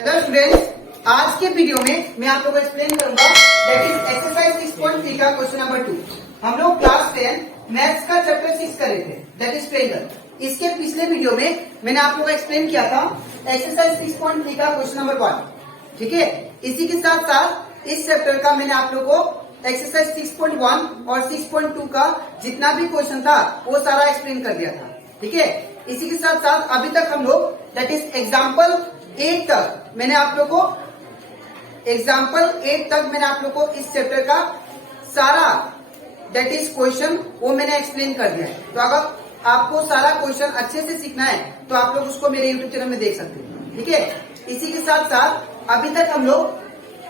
Hello students, आज के video में मैं आप लोगों को एक्सप्लेन करूंगा दैट इज एक्सरसाइज 6.3 का क्वेश्चन नंबर 2। हम लोग क्लास 10 मैथ्स का चैप्टर 6 कर रहे थे दैट इज ट्रायंगल। इसके पिछले वीडियो में मैंने आप लोगों को एक्सप्लेन किया था एक्सरसाइज 6.3 का क्वेश्चन नंबर 1। ठीक है, इसी के साथ साथ इस चैप्टर का मैंने आप लोगों को एक्सरसाइज 6.1 और 6.2 का जितना भी क्वेश्चन था वो सारा एक्सप्लेन कर दिया था। ठीक है, इसी के साथ साथ अभी तक हम लोग दैट इज एग्जाम्पल 8 तक मैंने आप लोग को इस चैप्टर का सारा दैट इज क्वेश्चन वो मैंने एक्सप्लेन कर दिया है। तो अगर आपको सारा क्वेश्चन अच्छे से सीखना है तो आप लोग उसको मेरे यूट्यूब चैनल में देख सकते हैं। ठीक है, इसी के साथ साथ अभी तक हम लोग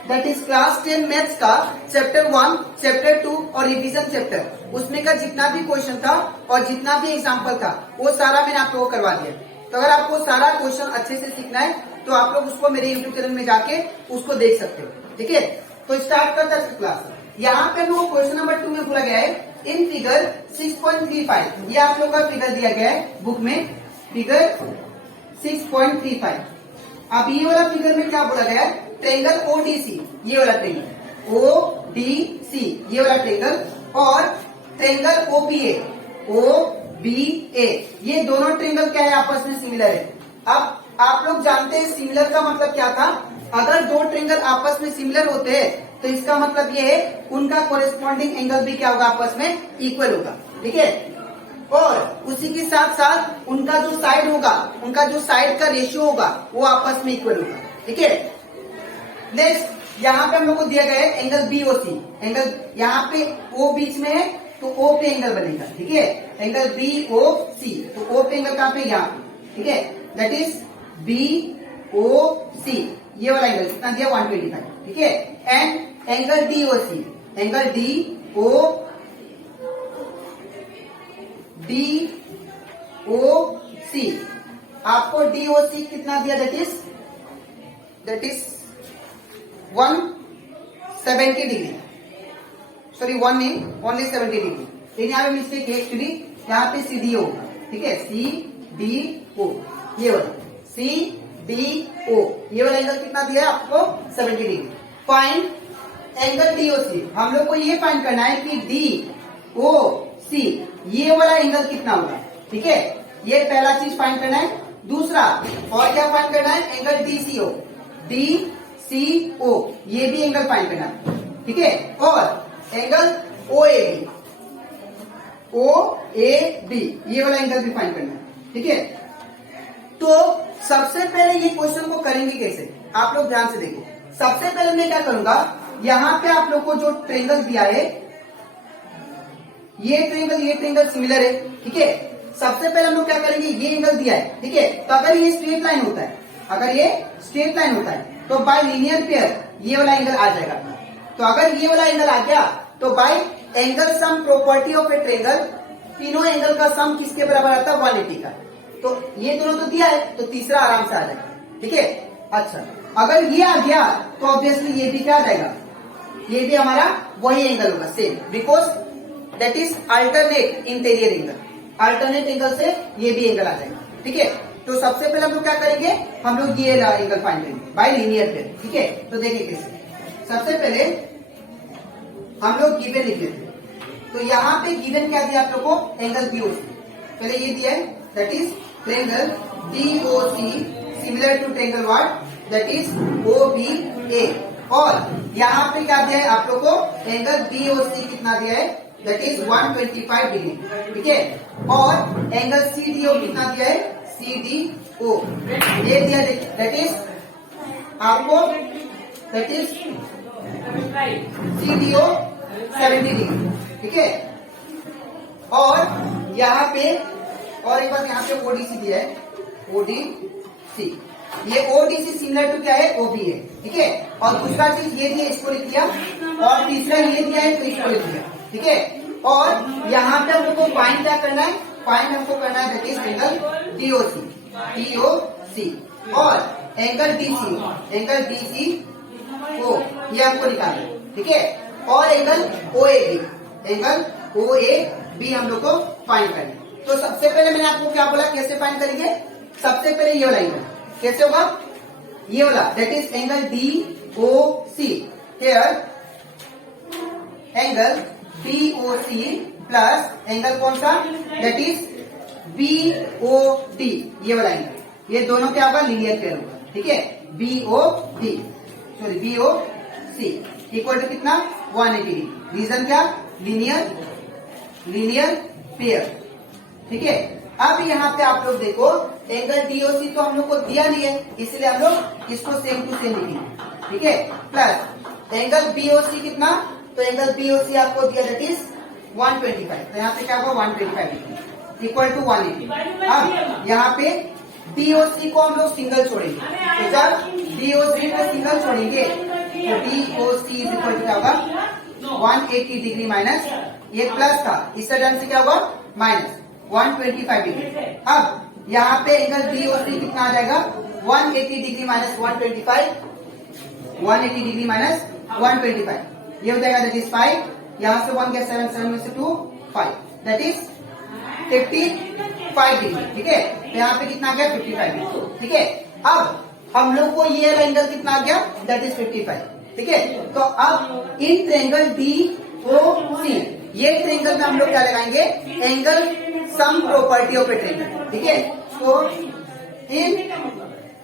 दैट इज क्लास 10 मैथ्स का चैप्टर 1, चैप्टर 2 और रिवीजन चैप्टर उसमें का जितना भी क्वेश्चन था और जितना भी एग्जाम्पल था वो सारा मैंने आप लोगों को करवा दिया। तो अगर आपको सारा क्वेश्चन अच्छे से सीखना है तो आप लोग उसको मेरे यूट्यूब चैनल में जाके उसको देख सकते हो। ठीक है, तो स्टार्ट करता है क्लास। यहाँ पे हम लोग क्वेश्चन नंबर 2 में बोला गया है इन फिगर 6.35। ये आप लोग का फिगर दिया गया है बुक में, फिगर 6.35। अब ये वाला फिगर में क्या बोला गया है, ट्रायंगल ओडीसी, ये वाला ट्रायंगल ओडीसी ये वाला ट्रायंगल और ट्रायंगल ओबीए ओबीए ये दोनों ट्रायंगल क्या है, आपस में सिमिलर है। अब आप लोग जानते हैं सिमिलर का मतलब क्या था, अगर दो ट्रायंगल आपस में सिमिलर होते हैं तो इसका मतलब ये है उनका कोरेस्पॉन्डिंग एंगल भी क्या होगा, आपस में इक्वल होगा। ठीक है, और उसी के साथ साथ उनका जो साइड होगा, उनका जो साइड का रेशियो होगा वो आपस में इक्वल होगा। ठीक है, नेक्स्ट यहाँ पे हम लोग को दिया गया है एंगल बीओसी। एंगल यहाँ पे ओ बीच में है तो ओ पे एंगल बनेगा। ठीक है, एंगल बीओसी, तो ओ पे एंगल कहाँ पे, यहाँ पे। ठीक है, दैट इज बीओसी ये वाला एंगल कितना दिया, 125। ठीक है, and angle DOC, angle DOC आपको डीओसी कितना दिया, दैट इज 170 डिग्री, सॉरी 1 नहीं, ओनली 70 डिग्री। लेकिन यहाँ पे मिस्टेक है एक्चुअली, यहाँ पे सीडीओ होगा। ठीक है, सीडीओ ये वाला सीडीओ ये वाला एंगल कितना दिया है आपको, 70 डिग्री। फाइंड एंगल डीओसी, हम लोग को ये फाइंड करना है कि डीओसी ये वाला एंगल कितना होगा। ठीक है, ये पहला चीज फाइंड करना है। दूसरा और क्या फाइंड करना है, एंगल डीसीओ, डीसीओ ये भी एंगल फाइंड करना है। ठीक है, और एंगल ओएबी, ओएबी ये वाला एंगल भी फाइंड करना है। ठीक है, तो सबसे पहले ये क्वेश्चन को करेंगे कैसे, आप लोग ध्यान से देखो। सबसे पहले मैं क्या करूंगा, यहाँ पे आप लोग को जो ट्रायंगल दिया है ये ट्रायंगल सिमिलर है। ठीक है, सबसे पहले हम लोग क्या करेंगे, ये एंगल दिया है। ठीक है, तो अगर ये स्ट्रेट लाइन होता है, अगर ये स्ट्रेट लाइन होता है तो बाय लीनियर पेयर ये वाला एंगल आ जाएगा। तो अगर ये वाला एंगल आ गया तो bye angle sum property of A triangle तीनों एंगल का सम किसके बराबर आता है, 180 का। तो ये दोनों तो दिया है तो तीसरा आराम से आ जाएगा। ठीक है, अच्छा अगर ये आ गया तो ऑब्वियसली ये भी क्या आ जाएगा, ये भी हमारा वही एंगल होगा same, because that is alternate interior angle. Alternate angle से ये भी एंगल आ जाएगा। ठीक है, तो सबसे पहले हम लोग क्या करेंगे, हम लोग ये एंगल फाइंड करेंगे बाय लीनियर पेयर। ठीक है, तो देखिए कैसे, सबसे पहले हम लोग गिवन लिख लेते हैं। तो यहाँ पे गिवन क्या दिया आप लोग को, एंगल बीओसी पहले ये दिया है, that is triangle DOC similar to triangle what, that is OBA. और यहाँ पे क्या दिया है आप लोग को, एंगल बीओसी कितना दिया है, दैट इज 125 डिग्री। ठीक है, और एंगल सीडीओ कितना दिया है, सीडीओ ये दिया है, दैट इज आपको दैट इज सीडीओ 70 डिग्री। ठीक है, और यहाँ पे और एक बार यहाँ पे ओडीसी दिया है, ओडीसी ये ओडीसी सिमिलर टू क्या है, ओबी है। ठीक है, और दूसरा चीज ये दिया, इसको लिख दिया, और तीसरा ये दिया है तो इसको लिख दिया। ठीक है, और यहाँ पे हम लोग को फाइंड क्या करना है, फाइंड हमको करना है that is angle DOC, DOC और एंगल डीसी, एंगल डीसी ओ ये हमको निकालना है। ठीक है, और एंगल ओएबी, एंगल ओएबी हम लोग को फाइंड करना है। तो सबसे पहले मैंने आपको क्या बोला, कैसे फाइंड करेंगे, सबसे पहले ये वाला एंगल कैसे होगा, ये वाला that is angle D O C, here angle D O C plus angle कौन सा, that is B O D, ये वाला एंगल, ये दोनों क्या होगा, लीनियर पेयर होगा, ठीक है, B O D sorry B O C equal to कितना 180 डिग्री। रीजन क्या, लीनियर पेयर, ठीक है। अब यहाँ पे आप लोग देखो एंगल डीओसी तो हम लोग को दिया नहीं है, इसलिए हम लोग इसको सेम टू सेम लिखेंगे, ठीक है, प्लस एंगल बीओसी कितना, तो एंगल बीओसी आपको दिया दैट इज 125, तो यहाँ पे क्या होगा 125 इक्वल टू 180। अब यहाँ पे डीओसी को हम लोग सिंगल छोड़ेंगे, तो जब डीओसी को सिंगल छोड़ेंगे तो डीओसी इज इक्वल टू क्या होगा 180 डिग्री माइनस, ये प्लस था, इसका टर्म से क्या होगा माइनस 125 डिग्री। अब यहाँ पे एंगल डीओसी कितना आ जाएगा 180 डिग्री माइनस 125, 180 डिग्री माइनस 125, ये हो जाएगा दैट इज 5, यहाँ से 1 गया 7, 7 में से 2 5, दैट इज 55 डिग्री, ठीक है। तो यहाँ पे कितना आ गया 55 डिग्री, ठीक है। अब हम लोग को ये एंगल कितना आ गया, दैट इज 55, ठीक है। तो अब in triangle D O C, ये ट्रायंगल में हम लोग क्या लगाएंगे, angle sum property of A triangle, ठीक है। तो in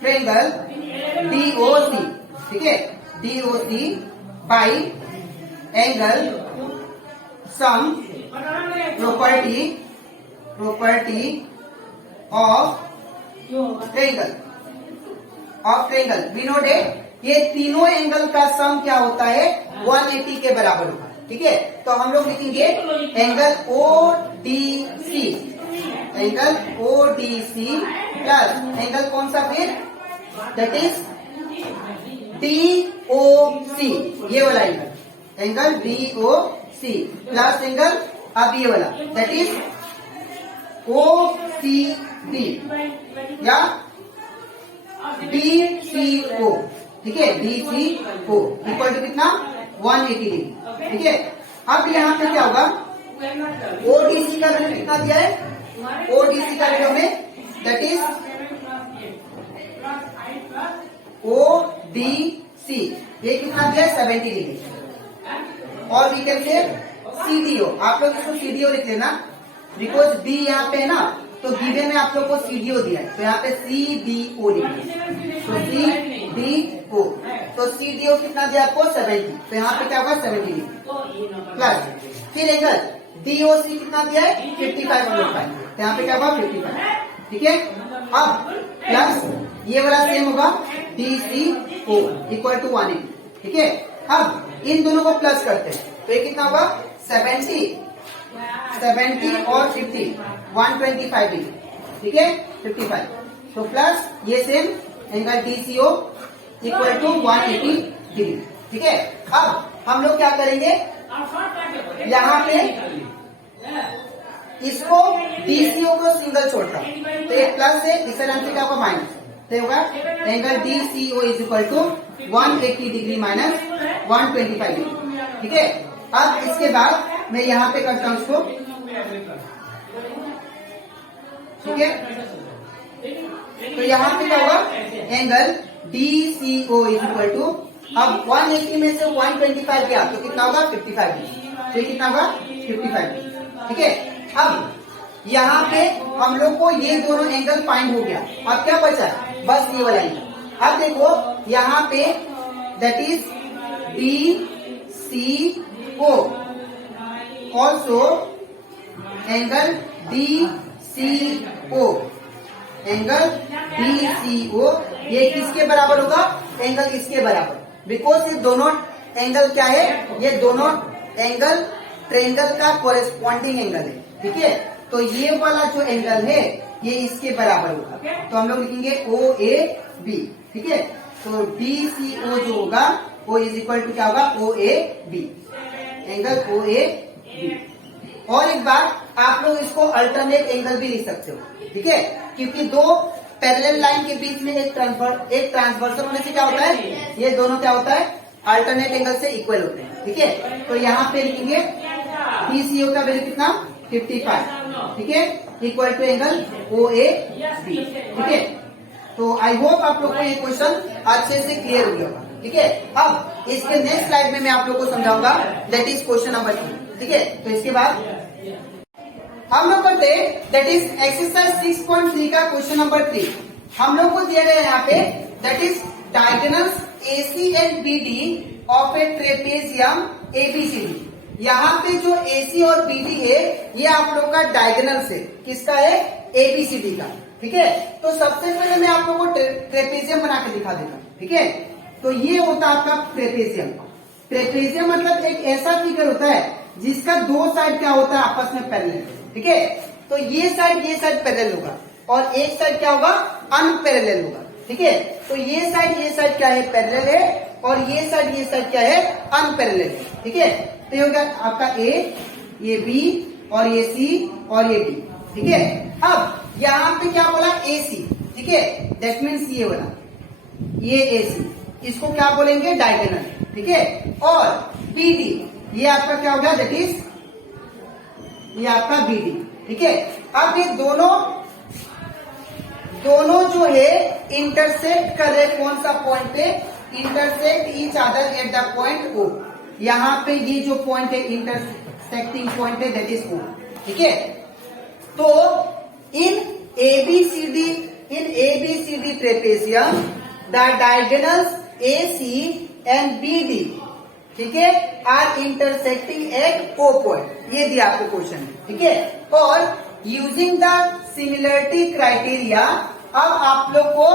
triangle D O C, ठीक है, D O C by angle sum property of triangle, we know that ये तीनों एंगल का सम क्या होता है 180 के बराबर होगा, ठीक है। तो हम लोग लिखेंगे angle O D C, angle O D C plus angle कौन सा फिर, that is D O C, ये वाला angle D O C plus angle अब ये वाला that is O C D या डी सी ओ, ठीक है, D C O equal to कितना 180 डिग्री, ठीक है। अब यहाँ पे क्या होगा, ओडीसी का वैल्यू कितना दिया है, ओडीसी का वैल्यू में that is O D C, ये कितना दिया है 70 डिग्री, और वी कैन से सीडीओ, आप लोग इसको सीडीओ लिख लेना, बिकॉज बी यहाँ पे है ना, तो गिवन में आप लोग को सीडीओ दिया है, तो यहाँ पे सीडीओ लिखिए, तो सीडीओ, तो सीडीओ कितना दिया आपको 70, तो यहाँ पे क्या होगा 70 प्लस फिर एंगल डीओसी कितना दिया है 55 तो यहाँ पे क्या होगा 55, ठीक है। अब प्लस ये वाला सेम होगा डीसीओ इक्वल टू 180, ठीक है। अब इन दोनों को प्लस करते हैं तो ये कितना होगा 70 और 50 125 डिग्री, ठीक है 55, तो प्लस ये same angle DCO equal to 180 degree, ठीक है। अब हम लोग क्या करेंगे, यहाँ पे इसको डीसीओ को सिंगल छोड़ता तो ये प्लस है, इसका नाम से क्या होगा माइनस, तो होगा angle DCO is equal to 180 degree minus 125 degree, ठीक है। अब इसके बाद मैं यहाँ पे करता हूँ इसको, ठीक है। तो यहाँ पे क्या होगा angle DCO is equal to, अब 180 में से 125 गया तो कितना होगा 55 डिग्री, तो कितना होगा 55 डिग्री, ठीक है। अब यहाँ पे हम लोग को ये दोनों एंगल फाइंड हो गया, अब क्या बचा है बस ये वाला एंगल। अब देखो यहाँ पे that is D C O, also angle D C O, angle D C O ये किसके बराबर होगा, एंगल इसके बराबर, बिकॉज ये दोनों एंगल क्या है, ये दोनों एंगल ट्रायंगल का कोरेस्पॉन्डिंग एंगल है, ठीक है। तो ये वाला जो एंगल है ये इसके बराबर होगा, तो हम लोग लिखेंगे ओ ए बी, ठीक है। तो डी सी ओ जो होगा वो इज इक्वल टू क्या होगा O A B, angle O A B. और एक बात आप लोग इसको अल्टरनेट एंगल भी लिख सकते हो, ठीक है, क्योंकि दो पैरेलल लाइन के बीच में एक ट्रांसवर्सल होने से क्या होता है, ये दोनों क्या होता है अल्टरनेट एंगल से इक्वल होते हैं, ठीक है। तो यहाँ पे लिखेंगे डीसीओ का वैल्यू कितना 55, ठीक है, equal to angle O A B, ठीक है। तो आई होप आप लोग को ये क्वेश्चन अच्छे से क्लियर हो गया होगा। ठीक है, अब इसके नेक्स्ट स्लाइड में मैं आप लोग को समझाऊंगा, दैट इज क्वेश्चन नंबर 3। ठीक है, तो इसके बाद हम लोग करते हैं दैट इज एक्सरसाइज 6.3 का क्वेश्चन नंबर 3। हम लोग को दिया गया है यहाँ पे that is diagonals AC and BD of A trapezium ABCD। यहाँ पे जो AC और BD है ये आप लोग का डायगोनल्स है, किसका है? ABCD का। ठीक है, तो सबसे पहले मैं आप लोग को ट्रेपेजियम बना के दिखा देता हूँ। ठीक है, तो ये होता है आपका ट्रेपेजियम। ट्रेपेजियम मतलब एक ऐसा फिगर होता है जिसका दो साइड क्या होता है आपस में पैरेलल। ठीक है, तो ये साइड पैरेलल होगा और एक साइड क्या होगा? अनपैरेलल होगा। ठीक है, तो ये साइड क्या है? पैरेलल है और ये साइड क्या है? अनपैरेलल है। ठीक है, तो ये होगा आपका A, ये B और ये C और ये D। ठीक है, अब यहाँ पे क्या बोला? AC। ठीक है, दैट मीन्स ये वाला, ये AC, इसको क्या बोलेंगे? डायगोनल। ठीक है, और BD ये आपका क्या हो गया? दैट इज ये आपका BD। ठीक है, अब ये दोनों जो है इंटरसेक्ट कर रहे कौन सा पॉइंट पे? Intersect each other at the point O। यहाँ पे ये जो पॉइंट है इंटरसेक्टिंग पॉइंट है दैट इज O। ठीक है, तो in ABCD trapezium the diagonals AC and BD, ठीक है, are intersecting at O point. ये दिया आपको क्वेश्चन। ठीक है, और यूजिंग द सिमिलरिटी क्राइटेरिया, अब आप लोग को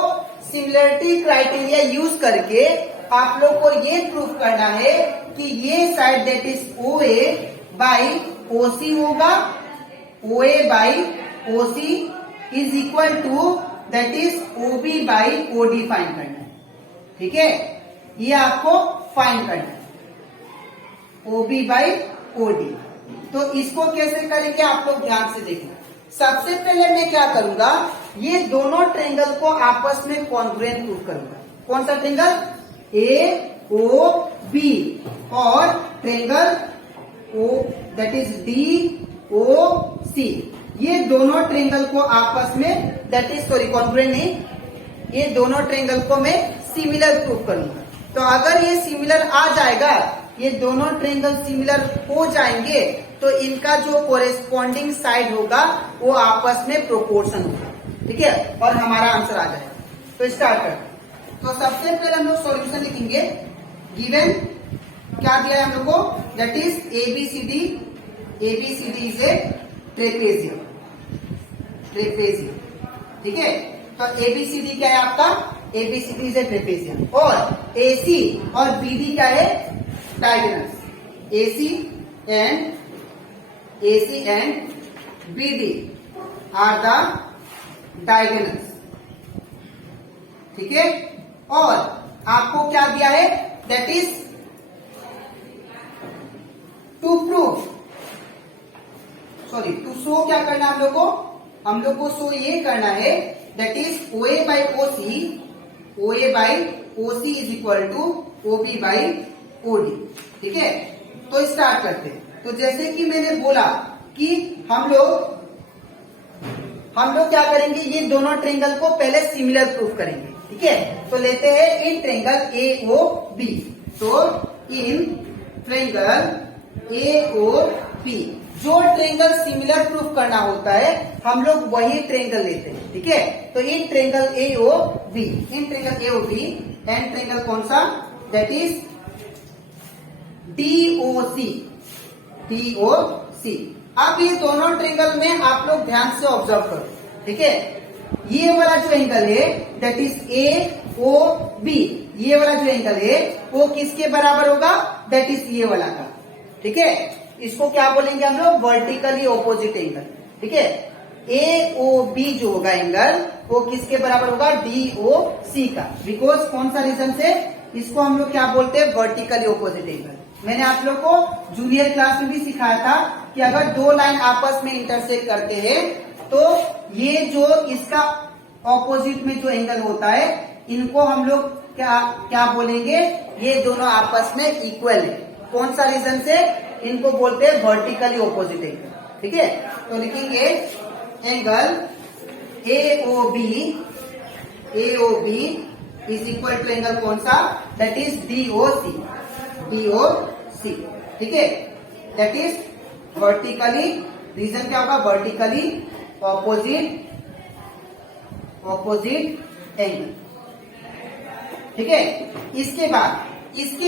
सिमिलरिटी क्राइटेरिया यूज करके आप लोग को ये प्रूव करना है कि ये side that is OA by OC होगा, OA by OC is equal to that is OB by OD find करना है। ठीक है, ये आपको फाइंड करना है, OB बाई OD। तो इसको कैसे करेंगे आप लोग ध्यान से देखना। सबसे पहले मैं क्या करूंगा, ये दोनों ट्रेंगल को आपस में कॉन्ग्रुएंट प्रूव करूंगा। कौन सा ट्रेंगल? AOB और triangle O that is DOC। ये दोनों ट्रेंगल को आपस में दैट इज कॉन्ग्रुएंट नहीं, ये दोनों ट्रेंगल को मैं सिमिलर प्रूव करूंगा। तो अगर ये सिमिलर आ जाएगा, ये दोनों ट्रेंगल सिमिलर हो जाएंगे, तो इनका जो कोरेस्पॉन्डिंग साइड होगा वो आपस में प्रोपोर्शन होगा। ठीक है, और हमारा आंसर आ जाएगा। तो स्टार्ट कर। तो सबसे पहले हम लोग सॉल्यूशन लिखेंगे। गिवन क्या दिया है हम लोग को? That is ABCD is a trapezium. ठीक है, तो ABCD क्या है आपका? ABCD इज ए ट्रेपेजियम और AC और BD क्या है? Diagonals. AC and BD are the diagonals। ठीक है, और आपको क्या दिया है? दैट इज टू शो क्या करना हम लोग को शो ये करना है that is OA by OC is equal to OB by OD। ठीक है, तो स्टार्ट करते हैं। तो जैसे कि मैंने बोला कि हम लोग क्या करेंगे, ये दोनों ट्रेंगल को पहले सिमिलर प्रूफ करेंगे। ठीक है, तो लेते हैं इन ट्रेंगल AOB। तो इन ट्रेंगल AOB जो ट्रेंगल सिमिलर प्रूफ करना होता है हम लोग वही ट्रेंगल लेते हैं। ठीक है, तो in triangle AOB and triangle कौन सा? That is DOC। अब ये दोनों ट्रेंगल में आप लोग ध्यान से ऑब्जर्व करो। ठीक है, ये वाला जो एंगल है दैट इज AOB, ये वाला जो एंगल है वो किसके बराबर होगा? दैट इज ये वाला का। ठीक है, इसको क्या बोलेंगे हम लोग? Vertically opposite angle. ठीक है, AOB जो होगा एंगल वो किसके बराबर होगा? DOC का। बिकॉज कौन सा रीजन से इसको हम लोग क्या बोलते हैं? Vertically opposite angle. मैंने आप लोग को जूनियर क्लास में भी सिखाया था कि अगर दो लाइन आपस में इंटरसेक्ट करते हैं तो ये जो इसका ऑपोजिट में जो एंगल होता है इनको हम लोग क्या बोलेंगे? ये दोनों आपस में इक्वल है। कौन सा रीजन से? इनको बोलते हैं वर्टिकली ऑपोजिट एंगल। ठीक है, तो लिखेंगे angle AOB AOB is equal to angle कौन सा, दैट इज DOC, DOC, ठीक है, दैट इज वर्टिकली, रीजन क्या होगा, वर्टिकली ऑपोजिट एंगल, ठीक है। इसके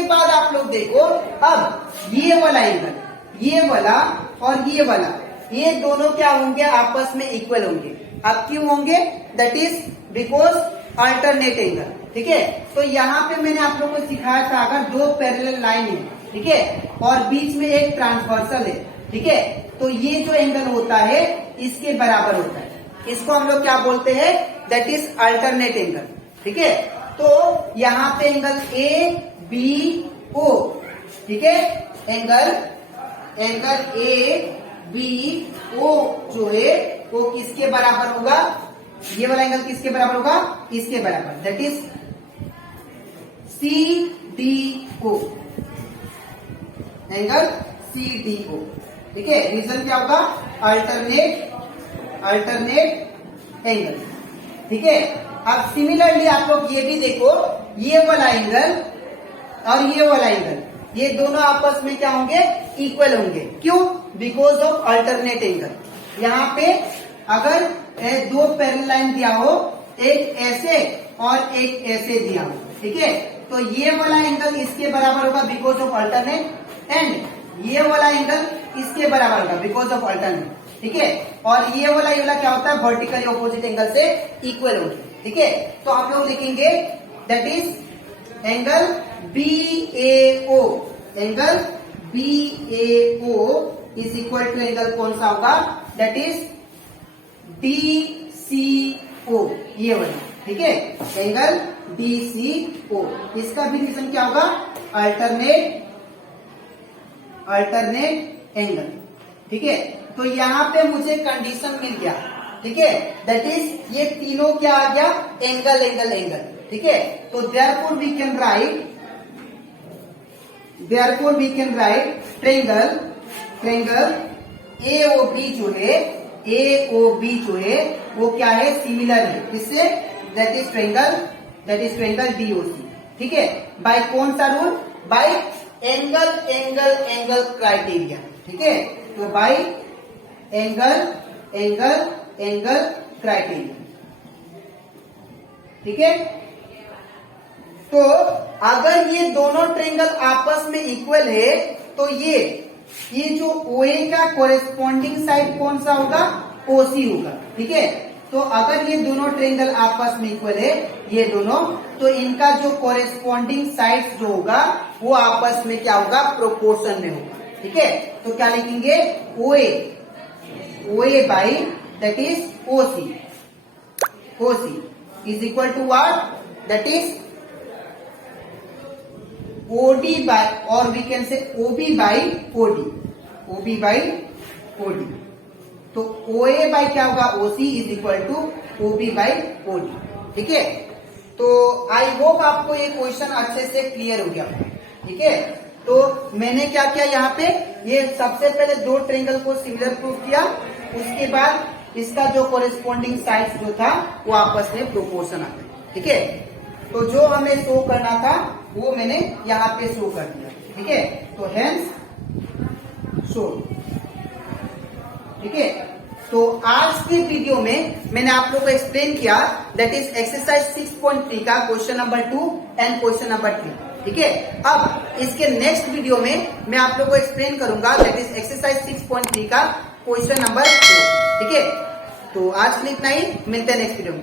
बाद आप लोग देखो, अब ये वाला एंगल, ये वाला और ये वाला, ये दोनों क्या होंगे, आपस में इक्वल होंगे। अब क्यों होंगे, that is because alternate angle, ठीक है। तो यहाँ पे मैंने आप लोगों को सिखाया था, अगर दो पैरेलल लाइन है, ठीक है, और बीच में एक ट्रांसवर्सल है, ठीक है, तो ये जो एंगल होता है इसके बराबर होता है, इसको हम लोग क्या बोलते हैं, दैट इज अल्टरनेट एंगल, ठीक है। तो यहाँ पे एंगल ABO, ठीक है, एंगल ABO जो है वो किसके बराबर होगा, ये वाला एंगल किसके बराबर होगा, इसके बराबर, that is CDO, angle CDO, ठीक है। रीजन क्या होगा, अल्टरनेट एंगल, ठीक है। अब सिमिलरली आप लोग ये भी देखो, ये वाला एंगल और ये वाला एंगल, ये दोनों आपस में क्या होंगे, इक्वल होंगे। क्यों, बिकॉज ऑफ अल्टरनेट एंगल। यहाँ पे अगर दो पैरेलल लाइन दिया हो, एक ऐसे और एक ऐसे दिया हो, ठीक है, तो ये वाला एंगल इसके बराबर होगा बिकॉज ऑफ अल्टरनेट, एंड ये वाला एंगल इसके बराबर होगा बिकॉज ऑफ अल्टरनेट, ठीक है। और ये वाला क्या होता है, वर्टिकली ऑपोजिट एंगल से इक्वल होगी, ठीक है। तो आप लोग लिखेंगे that is angle BAO, angle BAO is equal to angle कौन सा होगा, दैट इज DCO, ये वाला, ठीक है, एंगल DCO। इसका भी रीजन क्या होगा, अल्टरनेट एंगल, ठीक है। तो यहाँ पे मुझे कंडीशन मिल गया, ठीक है, दैट इज ये तीनों क्या आ गया, एंगल एंगल एंगल, ठीक है। तो therefore we can write triangle AOB जो है वो क्या है, सिमिलर है किससे, दैट इज ट्रायंगल DOC, ठीक है। बाय कौन सा रूल, बाय एंगल क्राइटेरिया, ठीक है। तो बाय एंगल क्राइटेरिया, ठीक है। तो अगर ये दोनों ट्रायंगल आपस में इक्वल है, तो ये जो OA का कोरेस्पॉन्डिंग साइड कौन सा होगा, OC होगा, ठीक है। तो अगर ये दोनों ट्रायंगल आपस में इक्वल है, ये दोनों, तो इनका जो कोरेस्पॉन्डिंग साइड जो होगा वो आपस में क्या होगा, प्रोपोर्शन में होगा, ठीक है। तो क्या लिखेंगे, OA by that is OC is equal to what, that is OD by, और we can say OB by OD। तो OA बाई क्या होगा, OC is equal to OB by OD, ठीक है। तो आई होप आपको ये क्वेश्चन अच्छे से क्लियर हो गया, ठीक है। तो मैंने क्या किया, यहाँ पे ये सबसे पहले दो ट्रायंगल को सिमिलर प्रूफ किया, उसके बाद इसका जो कोरेस्पॉन्डिंग साइड्स जो था वो आपस में प्रोपोर्शन आ गया, ठीक है। तो जो हमें शो करना था वो मैंने यहाँ पे शो कर दिया, ठीक है। तो हेंस शो, ठीक है। तो आज के वीडियो में मैंने आप लोगों को एक्सप्लेन किया, दैट इज एक्सरसाइज 6.3 का question number 2 and question number 3, ठीक है। अब इसके नेक्स्ट वीडियो में मैं आप लोगों को एक्सप्लेन करूंगा, दैट इज एक्सरसाइज 6.3 का क्वेश्चन नंबर 4, ठीक है। तो आज के लिए इतना ही, मिलते हैं नेक्स्ट वीडियो में।